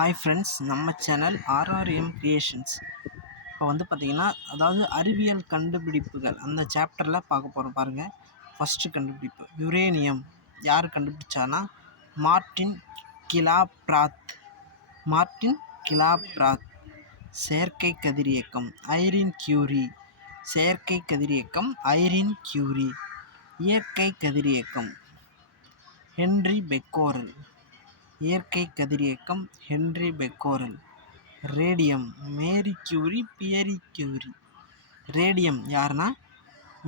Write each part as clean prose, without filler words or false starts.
Hi friends, நம்ம channel RRM creations. இப்போ பார்த்தீங்கன்னா, அதாவது அறிவியல் கண்டுபிடிப்புகள் அந்த சாப்டரில் பார்க்க போகிறோம். பாருங்கள், ஃபஸ்ட்டு கண்டுபிடிப்பு யுரேனியம். யார் கண்டுபிடிச்சானா? மார்ட்டின் கிலாப்ராத். செயற்கை கதிரியக்கம் ஐரின் கியூரி. இயற்கை கதிரியக்கம் Henri Becquerel. Radium Marie Curie, Pierre Curie. Radium யாருன்னா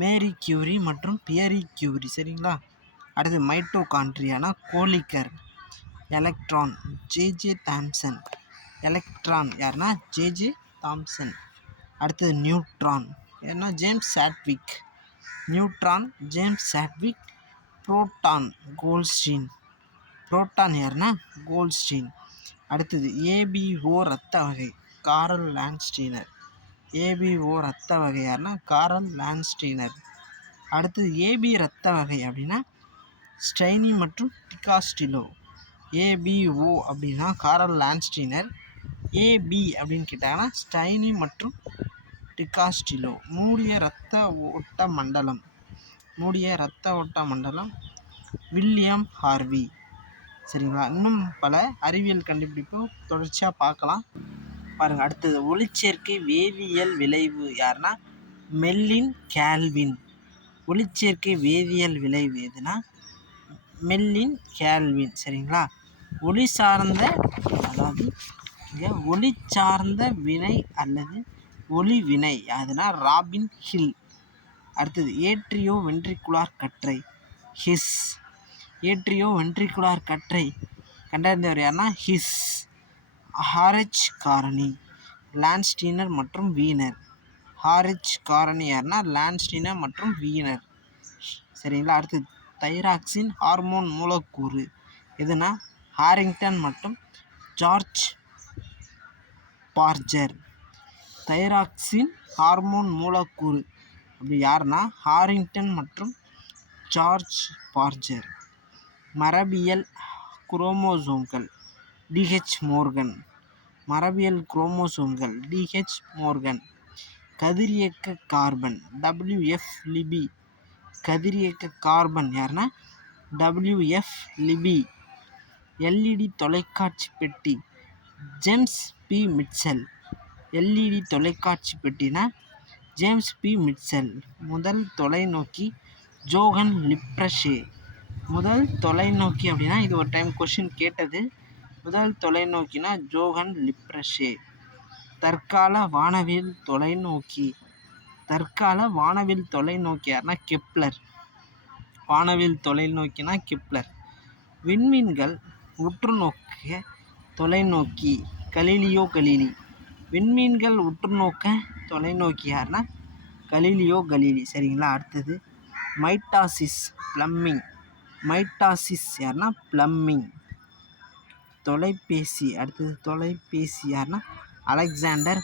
மேரி கியூரி மற்றும் பியரி கியூரி. சரிங்களா? அடுத்து மைட்டோகாண்ட்ரியானா கோலிக்கர். Electron J J Thomson. யாருன்னா ஜேஜே தாம்சன். அடுத்தது நியூட்ரான் ஏன்னா ஜேம்ஸ் சாட்விக். புரோட்டான் யாருன்னா கோல்ஸ்டீன். அடுத்தது ஏபிஓ இரத்த வகை காரல் லான்ஸ்டீனர். அடுத்தது ஏபி இரத்த வகை அப்படின்னா ஸ்டைனி மற்றும் டிகாஸ்டிலோ. ஏபிஓ அப்படின்னா காரல் லான்ஸ்டீனர். ஏபி அப்படின்னு கேட்டாங்கன்னா ஸ்டைனி மற்றும் டிகாஸ்டிலோ. மூடிய இரத்த ஓட்ட மண்டலம் வில்லியம் ஹார்வி. சரிங்களா? இன்னும் பல அறிவியல் கண்டுபிடிப்பு தொடர்ச்சியாக பார்க்கலாம். பாருங்கள், அடுத்தது ஒளிச்சேர்க்கை வேதியியல் விளைவு யாருன்னா மெல்லின் கேல்வின். ஒளிச்சேர்க்கை வேதியியல் விளைவு எதுனா மெல்லின் கேல்வின். சரிங்களா? ஒளி சார்ந்த வினை அல்லது ஒளி வினை அதுனா ராபின் ஹில். அடுத்தது ஏட்ரியோ வென்ட்ரிகுலார் கற்றை ஹிஸ். கண்டறிந்தவர் யாருன்னா ஹிஸ். ஆர்எச் காரணி லான்ஸ்டீனர் மற்றும் வீனர். சரிங்களா? அடுத்தது தைராக்சின் ஹார்மோன் மூலக்கூறு எதுனா ஹாரிங்டன் மற்றும் ஜார்ஜ் பார்ஜர். தைராக்சின் ஹார்மோன் மூலக்கூறு அப்படி யாருன்னா ஹாரிங்டன் மற்றும் ஜார்ஜ் பார்ஜர். மரபியல் குரோமோசோம்கள் டிஹெச் மோர்கன். கதிரியக்க கார்பன் WF லிபி. யாருன்னா WF லிபி. எல்இடி தொலைக்காட்சி பெட்டி James P Mitchell. James P Mitchell. முதல் தொலைநோக்கி ஜோகன் லிப்ரஷே. முதல் தொலைநோக்கி அப்படின்னா இது ஒரு டைம் கொஷின் கேட்டது. முதல் தொலைநோக்கினா ஜோகன் லிப்ரஷே. தற்கால வானவில் தொலைநோக்கி யாருன்னா கெப்லர். விண்மீன்கள் உற்று நோக்கிய தொலைநோக்கி கலீலியோ யாருன்னா கலீலியோ கலீலி. சரிங்களா? அடுத்தது மைட்டாசிஸ் யாருன்னா பிளம்மிங். தொலைபேசி யாருன்னா அலெக்சாண்டர்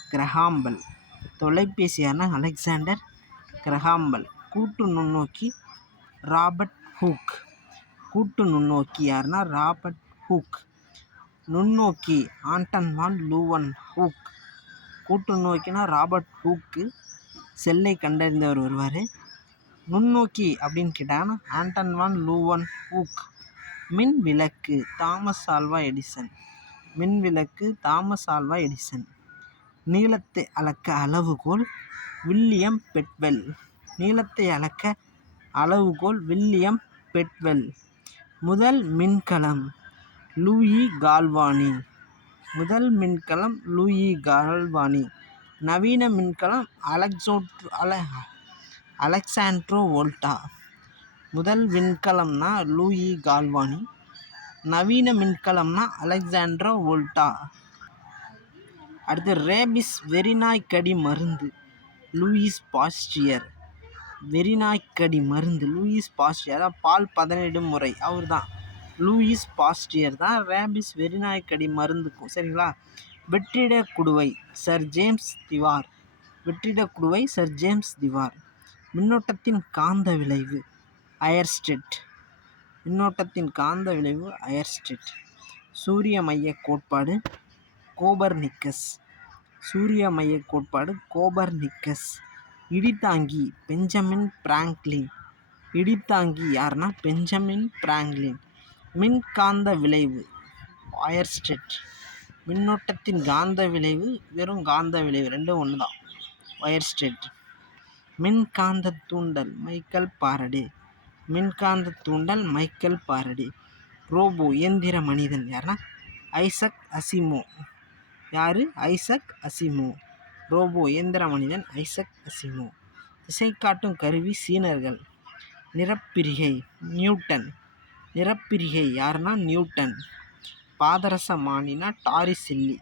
கிரஹாம்பெல். கூட்டு நுண்ணோக்கி ராபர்ட் ஹூக். நுண்ணோக்கி ஆண்டன் வான் லூவன் ஹூக். கூட்டு நோக்கினா ராபர்ட் ஹூக்கு. செல்லை கண்டறிந்தவர் வருவார். நுண்ணோக்கி அப்படின்னு கேட்டாங்கன்னா ஆண்டன் வான் லூவன் ஹூக். மின் விளக்கு தாமஸ் ஆல்வா எடிசன். நீளத்தை அளக்க அளவுகோல் வில்லியம் பெட்வெல். முதல் மின்கலம் லூயி கால்வானி. நவீன மின்கலம் அலெக்சாண்ட்ரோ வோல்டா. முதல் விண்கலம்னா லூயி கால்வானி. நவீன மின்கலம்னா அலெக்சாண்ட்ரோ வோல்டா. அடுத்து ரேபிஸ் வெறிநாய்க்கடி மருந்து லூயிஸ் பாஸ்டியர். பால் பதனிடும் முறை அவர் தான் லூயிஸ் பாஸ்டியர் தான் ரேபிஸ் வெறிநாய்க்கடி மருந்துக்கும். சரிங்களா? வெற்றிடக் குடுவை சர் ஜேம்ஸ் திவார். மின்னோட்டத்தின் காந்த விளைவு அயர்ஸ்டெட். சூரிய மைய கோட்பாடு கோபர்னிக்கஸ். சூரிய மைய கோட்பாடு கோபர்னிக்கஸ். இடித்தாங்கி பெஞ்சமின் பிராங்க்லின். இடித்தாங்கி யாருன்னா பெஞ்சமின் பிராங்க்லின். மின்காந்த விளைவு வயர்ஸ்டெட். மின்னோட்டத்தின் காந்த விளைவு வெறும் காந்த விளைவு ரெண்டும் ஒன்று தான், வயர்ஸ்டெட். மின்காந்த தூண்டல் மைக்கேல் பாரடே. மின்காந்த தூண்டல் மைக்கேல் பாரடே. ரோபோ இயந்திர மனிதன் யாருன்னா ஐசக் அசிமோ. யார்? ஐசக் அசிமோ. ரோபோ இயந்திர மனிதன் ஐசக் அசிமோ. திசை காட்டும் கருவி சீனர்கள். நிறப்பிரிகை நியூட்டன். நிறப்பிரிகை யாருன்னா நியூட்டன். பாதரசமானினா டாரிசெல்லி.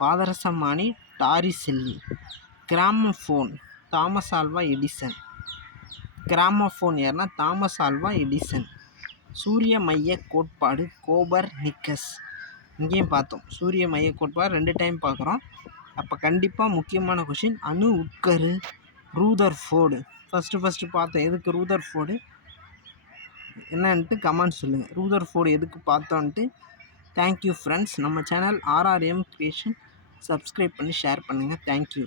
பாதரசமானி Torricelli. Gramophone Thomas Alva Edison. Gramophone யாருன்னா தாமஸ் ஆல்வா எடிசன். சூரிய மைய கோட்பாடு கோபர்னிக்கஸ். இங்கேயும் பார்த்தோம், சூரிய மைய கோட்பாடு 2 டைம் பார்க்குறோம். அப்போ கண்டிப்பாக முக்கியமான கொஷின் அணு உட்கரு ரூதர்ஃபோர்டு. ஃபஸ்ட்டு பார்த்தோம், எதுக்கு ரூதர்ஃபோர்டு என்னன்ட்டு கமெண்ட் சொல்லுங்கள். ரூதர்ஃபோர்டு எதுக்கு பார்த்தோன்ட்டு. Thank you friends. நம்ம சேனல் RRM கிரியேஷன் சப்ஸ்கிரைப் பண்ணி ஷேர் பண்ணுங்கள். தேங்க்யூ.